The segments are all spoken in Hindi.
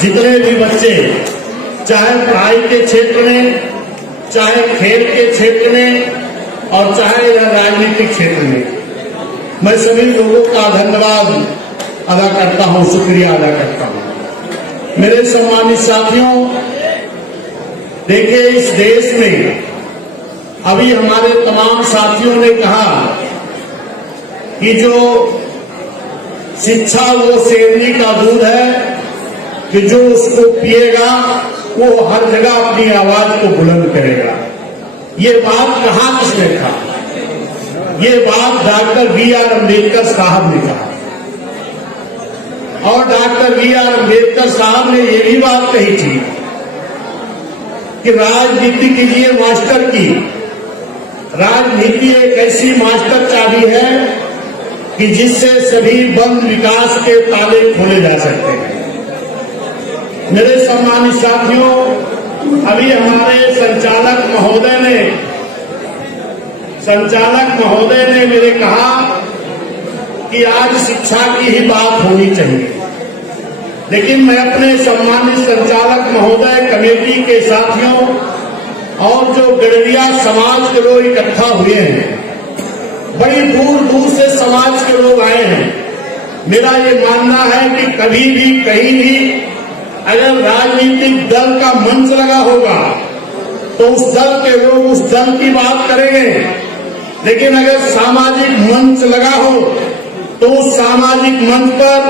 जितने भी बच्चे चाहे पढ़ाई के क्षेत्र में, चाहे खेल के क्षेत्र में और चाहे राजनीतिक क्षेत्र में, मैं सभी लोगों का धन्यवाद अदा करता हूं, शुक्रिया अदा करता हूं। मेरे सम्मानित साथियों, देखिए इस देश में अभी हमारे तमाम साथियों ने कहा कि जो शिक्षा वो शेरनी का दूध है कि जो उसको पिएगा वो हर जगह अपनी आवाज को बुलंद करेगा। ये बात कहा किसने कहा? ये बात डॉक्टर बी.आर. अम्बेडकर साहब ने कहा। और डॉक्टर बी.आर. अम्बेडकर साहब ने ये भी बात कही थी कि राजनीति के लिए मास्टर की, राजनीति एक ऐसी मास्टर चाबी है कि जिससे सभी बंद विकास के ताले खोले जा सकते हैं। मेरे सम्मानित साथियों, अभी हमारे संचालक महोदय ने मेरे कहा कि आज शिक्षा की ही बात होनी चाहिए, लेकिन मैं अपने सम्मानित संचालक महोदय, कमेटी के साथियों और जो गड़रिया समाज के लोग इकट्ठा हुए हैं, बड़ी दूर दूर से समाज के लोग आए हैं। मेरा ये मानना है कि कभी भी कहीं भी अगर राजनीतिक दल का मंच लगा होगा तो उस दल के लोग उस दल की बात करेंगे, लेकिन अगर सामाजिक मंच लगा हो तो उस सामाजिक मंच पर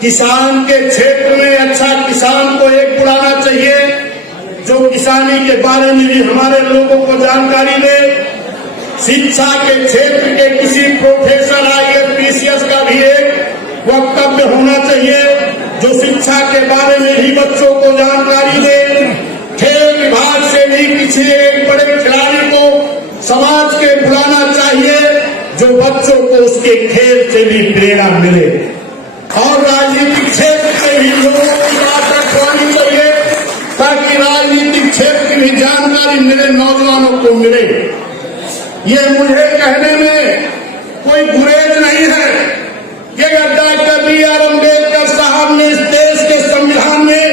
किसान के क्षेत्र में अच्छा किसान को एक बुलाना चाहिए जो किसानी के बारे में भी हमारे लोगों को जानकारी दे। शिक्षा के क्षेत्र के किसी प्रोफेसर IAS का भी एक वक्तव्य होना चाहिए जो शिक्षा के बारे में भी बच्चों को जानकारी दे। खेल विभाग से भी किसी एक बड़े खिलाड़ी को समाज के बुलाना चाहिए जो बच्चों को उसके खेल से भी प्रेरणा मिले। और राजनीतिक क्षेत्र से भी लोगों की बात रखवानी चाहिए ताकि राजनीतिक क्षेत्र की भी जानकारी मेरे नौजवानों को मिले। ये मुझे कहने में कोई गुरेज नहीं है कि अगर डॉक्टर बी.आर. अम्बेडकर साहब ने इस देश के संविधान में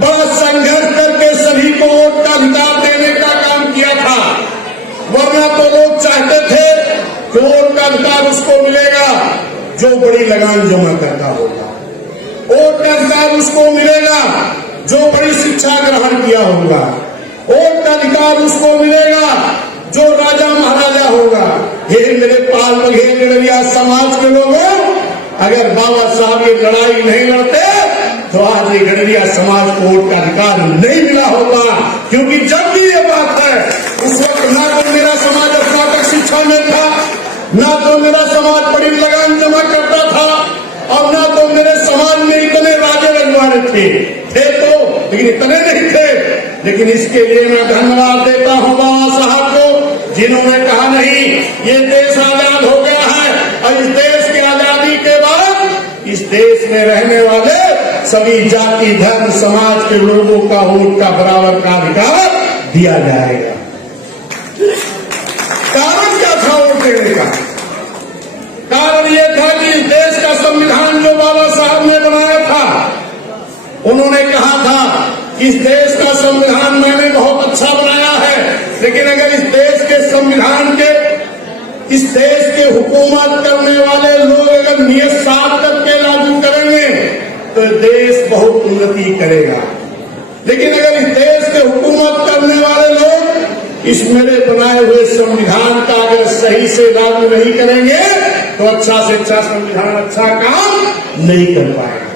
बड़ा संघर्ष करके सभी को वोट का अधिकार देने का काम किया था, वरना तो लोग चाहते थे कि वोट का अधिकार उसको मिलेगा जो बड़ी लगान जमा करता होगा, वोट का अधिकार उसको मिलेगा जो बड़ी शिक्षा ग्रहण किया होगा, वोट का अधिकार उसको मिलेगा जो राजा महाराजा होगा। ये मेरे पाल बघेल गड़रिया समाज के लोगों, अगर बाबा साहब ये लड़ाई नहीं लड़ते तो आज ये गड़रिया समाज को वोट का अधिकार नहीं मिला होता। क्योंकि जब भी ये बात है उस वक्त ना तो मेरा समाज स्नातक शिक्षा में था, ना तो मेरा समाज बड़ी लगान जमा करता था, और ना तो मेरे समाज में इतने राजे रजवाड़े थे तो, लेकिन इतने नहीं थे। लेकिन इसके लिए मैं धन्यवाद देता हूँ बाबा साहब को जिन्होंने कहा नहीं, ये देश आजाद हो गया है और इस देश की आजादी के बाद इस देश में रहने वाले सभी जाति धर्म समाज के लोगों का वोट का बराबर का अधिकार दिया जाएगा। कारण क्या था वोट देने का? कारण ये था कि इस देश का संविधान जो बाबा साहब ने बनाया था, उन्होंने कहा था कि इस देश का संविधान मैंने बहुत अच्छा बनाया है, लेकिन अगर इस देश के संविधान के, इस देश के हुकूमत करने वाले लोग अगर नियत साफ करके लागू करेंगे तो देश बहुत उन्नति करेगा। लेकिन अगर इस देश के हुकूमत करने वाले लोग इस मेरे बनाए हुए संविधान का अगर सही से लागू नहीं करेंगे तो अच्छा से अच्छा संविधान अच्छा काम नहीं कर पाएगा।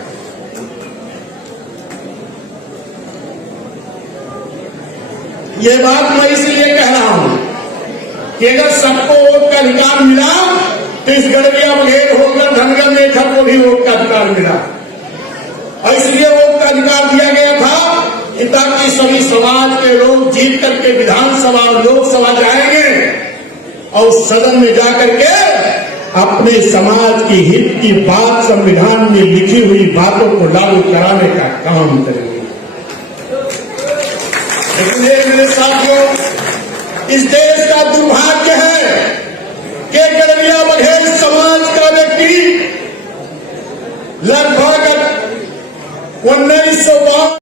ये बात मैं इसलिए कह रहा हूं कि अगर सबको वोट का अधिकार मिला तो इस गड़रिया बघेल होकर धनगर मेघर को भी वोट का अधिकार मिला, और इसलिए वोट का अधिकार दिया गया था कि ताकि सभी समाज के लोग जीत करके विधानसभा और लोकसभा जाएंगे और सदन में जाकर के अपने समाज की हित की बात, संविधान में लिखी हुई बातों को लागू कराने का काम करेंगे। लेकिन मेरे साथियों, इस देश का दुर्भाग्य है कि गड़रिया बघेल समाज का व्यक्ति लगभग 1952